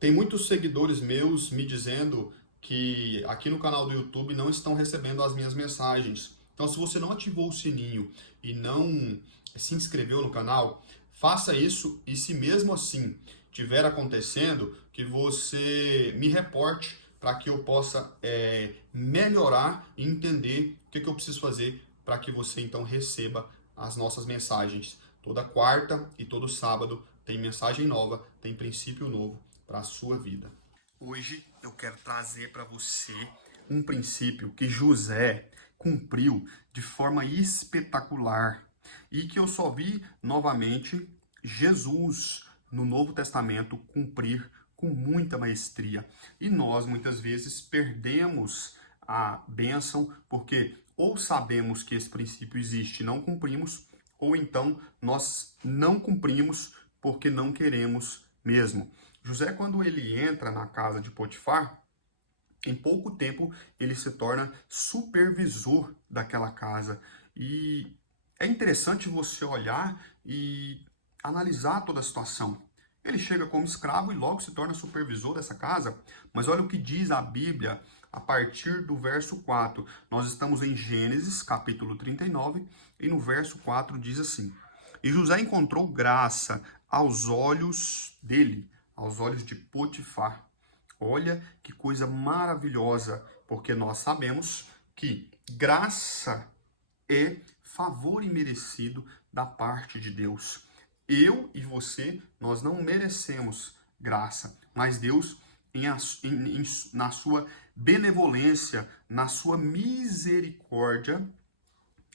Tem muitos seguidores meus me dizendo que aqui no canal do YouTube não estão recebendo as minhas mensagens. Então, se você não ativou o sininho e não se inscreveu no canal, faça isso e se mesmo assim tiver acontecendo, que você me reporte para que eu possa melhorar e entender o que eu preciso fazer para que você então receba as nossas mensagens. Toda quarta e todo sábado tem mensagem nova, tem princípio novo para a sua vida. Hoje eu quero trazer para você um princípio que José cumpriu de forma espetacular e que eu só vi novamente Jesus no Novo Testamento cumprir com muita maestria. E nós muitas vezes perdemos a bênção porque ou sabemos que esse princípio existe e não cumprimos, ou então nós não cumprimos porque não queremos mesmo. José, quando ele entra na casa de Potifar, em pouco tempo ele se torna supervisor daquela casa. E é interessante você olhar e analisar toda a situação. Ele chega como escravo e logo se torna supervisor dessa casa. Mas olha o que diz a Bíblia a partir do verso 4. Nós estamos em Gênesis, capítulo 39, e no verso 4 diz assim: E José encontrou graça aos olhos dele, aos olhos de Potifar. Olha que coisa maravilhosa, porque nós sabemos que graça é favor imerecido da parte de Deus. Eu e você, nós não merecemos graça, mas Deus, na sua benevolência, na sua misericórdia,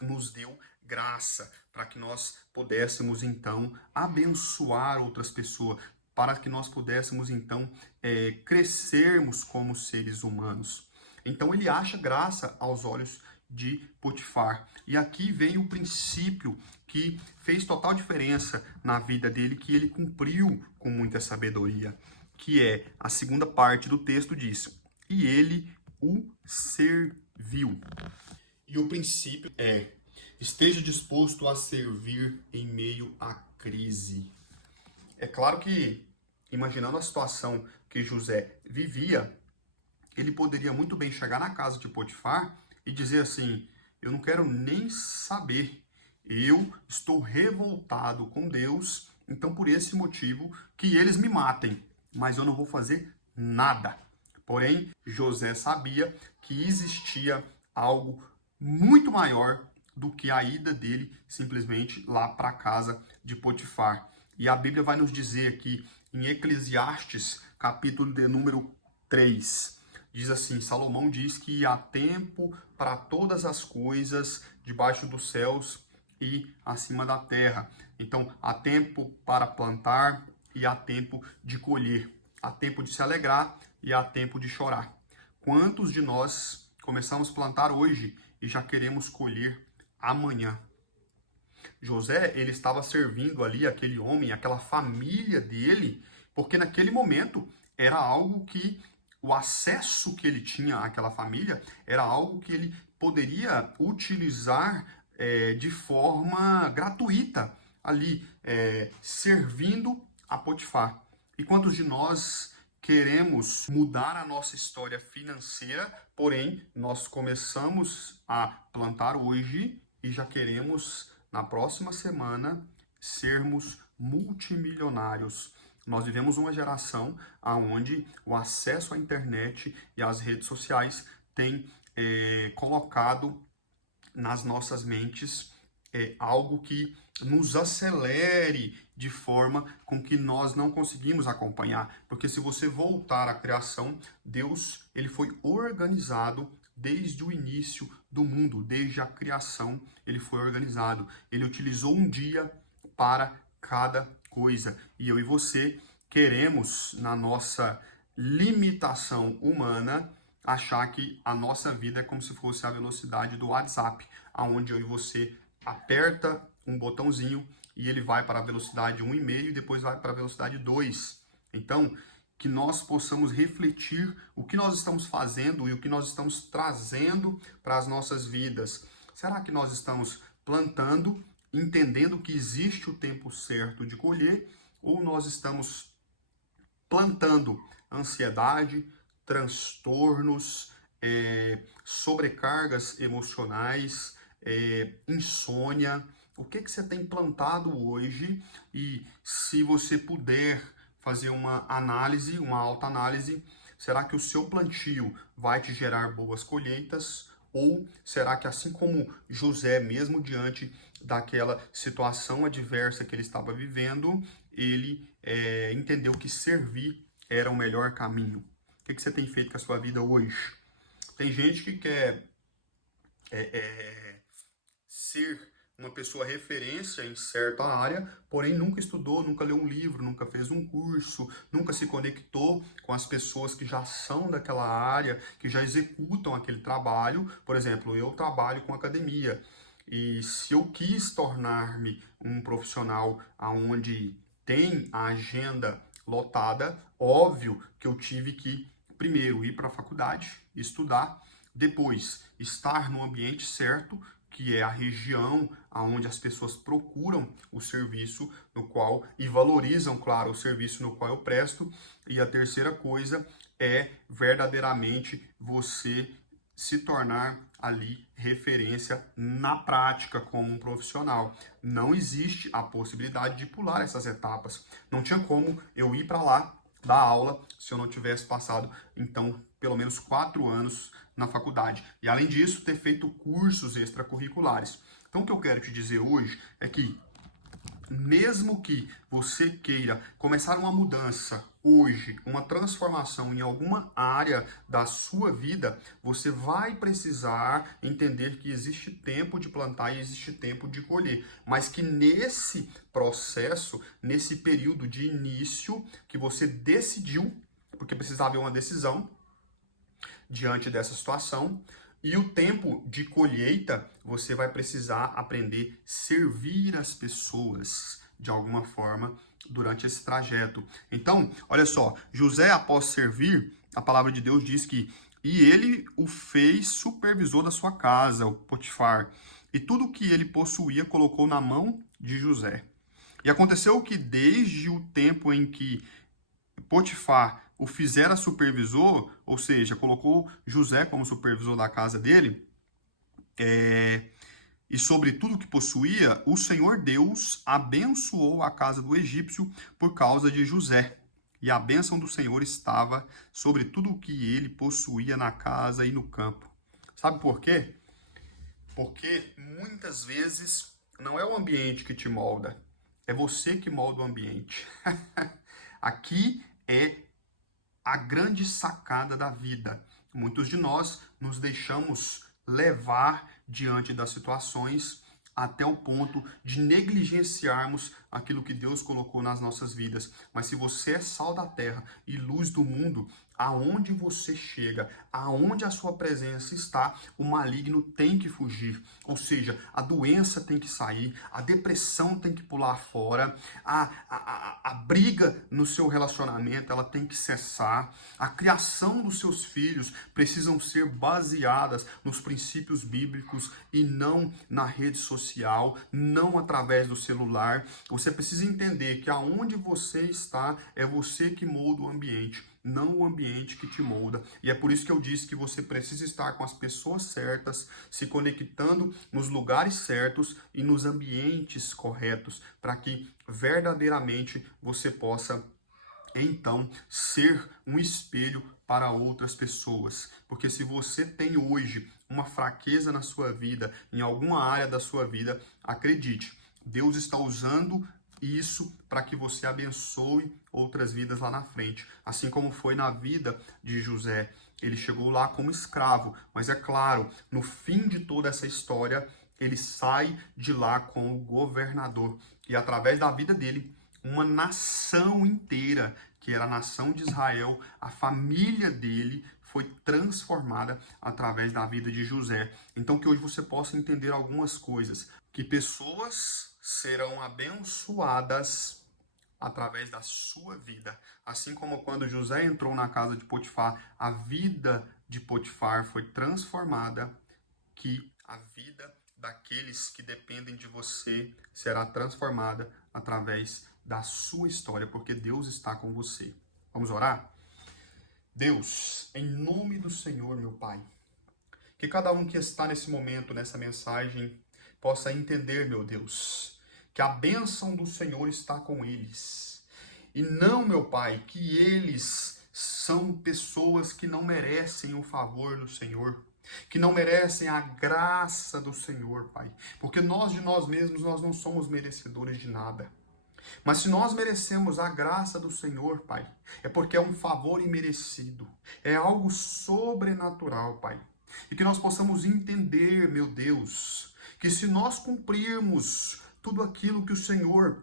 nos deu graça para que nós pudéssemos então abençoar outras pessoas, para que nós pudéssemos então crescermos como seres humanos. Então ele acha graça aos olhos de Potifar. E aqui vem o princípio que fez total diferença na vida dele, que ele cumpriu com muita sabedoria, que é a segunda parte do texto diz: e ele o serviu. E o princípio é: esteja disposto a servir em meio à crise. É claro que, imaginando a situação que José vivia, ele poderia muito bem chegar na casa de Potifar e dizer assim: eu não quero nem saber, eu estou revoltado com Deus, então por esse motivo que eles me matem, mas eu não vou fazer nada. Porém, José sabia que existia algo muito maior do que a ida dele simplesmente lá para a casa de Potifar. E a Bíblia vai nos dizer aqui em Eclesiastes, capítulo de número 3, diz assim: Salomão diz que há tempo para todas as coisas debaixo dos céus e acima da terra. Então, há tempo para plantar e há tempo de colher. Há tempo de se alegrar e há tempo de chorar. Quantos de nós começamos a plantar hoje e já queremos colher amanhã? José, ele estava servindo ali aquele homem, aquela família dele, porque naquele momento era algo que o acesso que ele tinha àquela família era algo que ele poderia utilizar de forma gratuita ali, servindo a Potifar. E quantos de nós queremos mudar a nossa história financeira, porém nós começamos a plantar hoje e já queremos na próxima semana sermos multimilionários? Nós vivemos uma geração onde o acesso à internet e às redes sociais tem colocado nas nossas mentes algo que nos acelere de forma com que nós não conseguimos acompanhar. Porque se você voltar à criação, Deus ele foi organizado desde o início do mundo, desde a criação ele foi organizado. Ele utilizou um dia para cada coisa. E eu e você queremos, na nossa limitação humana, achar que a nossa vida é como se fosse a velocidade do WhatsApp, aonde eu e você aperta um botãozinho e ele vai para a velocidade 1,5 e depois vai para a velocidade 2. Então, que nós possamos refletir o que nós estamos fazendo e o que nós estamos trazendo para as nossas vidas. Será que nós estamos plantando, entendendo que existe o tempo certo de colher, ou nós estamos plantando ansiedade, transtornos, sobrecargas emocionais, insônia. O que você tem plantado hoje? E se você puder fazer uma análise, uma autoanálise, será que o seu plantio vai te gerar boas colheitas? Ou será que, assim como José, mesmo diante daquela situação adversa que ele estava vivendo, ele entendeu que servir era o melhor caminho? O que você tem feito com a sua vida hoje? Tem gente que quer ser uma pessoa referência em certa área, porém nunca estudou, nunca leu um livro, nunca fez um curso, nunca se conectou com as pessoas que já são daquela área, que já executam aquele trabalho. Por exemplo, eu trabalho com academia e se eu quis tornar-me um profissional aonde tem a agenda lotada, óbvio que eu tive que primeiro ir para a faculdade, estudar, depois estar no ambiente certo, que é a região onde as pessoas procuram o serviço no qual e valorizam, claro, o serviço no qual eu presto. E a terceira coisa é verdadeiramente você se tornar ali referência na prática como um profissional. Não existe a possibilidade de pular essas etapas. Não tinha como eu ir para lá dar aula se eu não tivesse passado, então, pelo menos 4 anos na faculdade. E, além disso, ter feito cursos extracurriculares. Então, o que eu quero te dizer hoje é que, mesmo que você queira começar uma mudança hoje, uma transformação em alguma área da sua vida, você vai precisar entender que existe tempo de plantar e existe tempo de colher, mas que nesse processo, nesse período de início que você decidiu, porque precisava haver uma decisão diante dessa situação, e o tempo de colheita, você vai precisar aprender a servir as pessoas de alguma forma durante esse trajeto. Então, olha só, José, após servir, a palavra de Deus diz que e ele o fez supervisor da sua casa, o Potifar, e tudo o que ele possuía colocou na mão de José. E aconteceu que desde o tempo em que Potifar o fizera supervisor, ou seja, colocou José como supervisor da casa dele, e sobre tudo que possuía, o Senhor Deus abençoou a casa do egípcio por causa de José. E a bênção do Senhor estava sobre tudo o que ele possuía na casa e no campo. Sabe por quê? Porque muitas vezes não é o ambiente que te molda, é você que molda o ambiente. Aqui é a grande sacada da vida. Muitos de nós nos deixamos levar diante das situações até o ponto de negligenciarmos aquilo que Deus colocou nas nossas vidas. Mas se você é sal da terra e luz do mundo, aonde você chega, aonde a sua presença está, o maligno tem que fugir. Ou seja, a doença tem que sair, a depressão tem que pular fora, a briga no seu relacionamento ela tem que cessar, a criação dos seus filhos precisam ser baseadas nos princípios bíblicos e não na rede social, não através do celular. Você precisa entender que aonde você está é você que molda o ambiente, não o ambiente que te molda. E é por isso que eu disse que você precisa estar com as pessoas certas, se conectando nos lugares certos e nos ambientes corretos, para que verdadeiramente você possa então ser um espelho para outras pessoas. Porque se você tem hoje uma fraqueza na sua vida, em alguma área da sua vida, acredite, Deus está usando isso para que você abençoe outras vidas lá na frente. Assim como foi na vida de José. Ele chegou lá como escravo, mas é claro, no fim de toda essa história, ele sai de lá como governador. E através da vida dele, uma nação inteira, que era a nação de Israel, a família dele foi transformada através da vida de José. Então que hoje você possa entender algumas coisas, que pessoas serão abençoadas através da sua vida. Assim como quando José entrou na casa de Potifar, a vida de Potifar foi transformada, que a vida daqueles que dependem de você será transformada através da sua história, porque Deus está com você. Vamos orar? Deus, em nome do Senhor, meu Pai, que cada um que está nesse momento, nessa mensagem, possa entender, meu Deus, que a bênção do Senhor está com eles. E não, meu Pai, que eles são pessoas que não merecem o favor do Senhor, que não merecem a graça do Senhor, Pai. Porque nós de nós mesmos, nós não somos merecedores de nada. Mas se nós merecemos a graça do Senhor, Pai, é porque é um favor imerecido, é algo sobrenatural, Pai. E que nós possamos entender, meu Deus, que se nós cumprirmos tudo aquilo que o Senhor,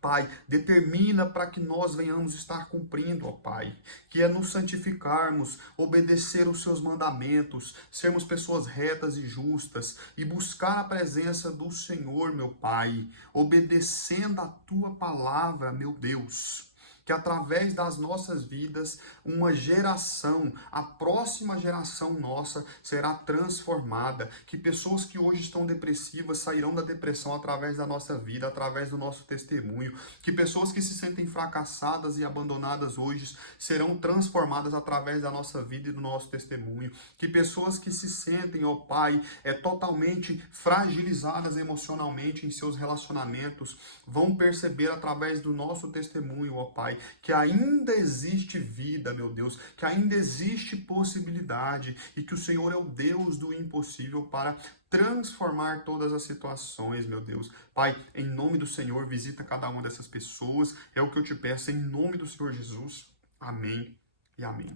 Pai, determina para que nós venhamos estar cumprindo, ó Pai, que é nos santificarmos, obedecer os seus mandamentos, sermos pessoas retas e justas e buscar a presença do Senhor, meu Pai, obedecendo a tua palavra, meu Deus. Que através das nossas vidas, uma geração, a próxima geração nossa, será transformada. Que pessoas que hoje estão depressivas sairão da depressão através da nossa vida, através do nosso testemunho. Que pessoas que se sentem fracassadas e abandonadas hoje serão transformadas através da nossa vida e do nosso testemunho. Que pessoas que se sentem, ó Pai, totalmente fragilizadas emocionalmente em seus relacionamentos, vão perceber através do nosso testemunho, ó Pai, que ainda existe vida, meu Deus, que ainda existe possibilidade e que o Senhor é o Deus do impossível para transformar todas as situações, meu Deus. Pai, em nome do Senhor, visita cada uma dessas pessoas, é o que eu te peço, em nome do Senhor Jesus. Amém e amém.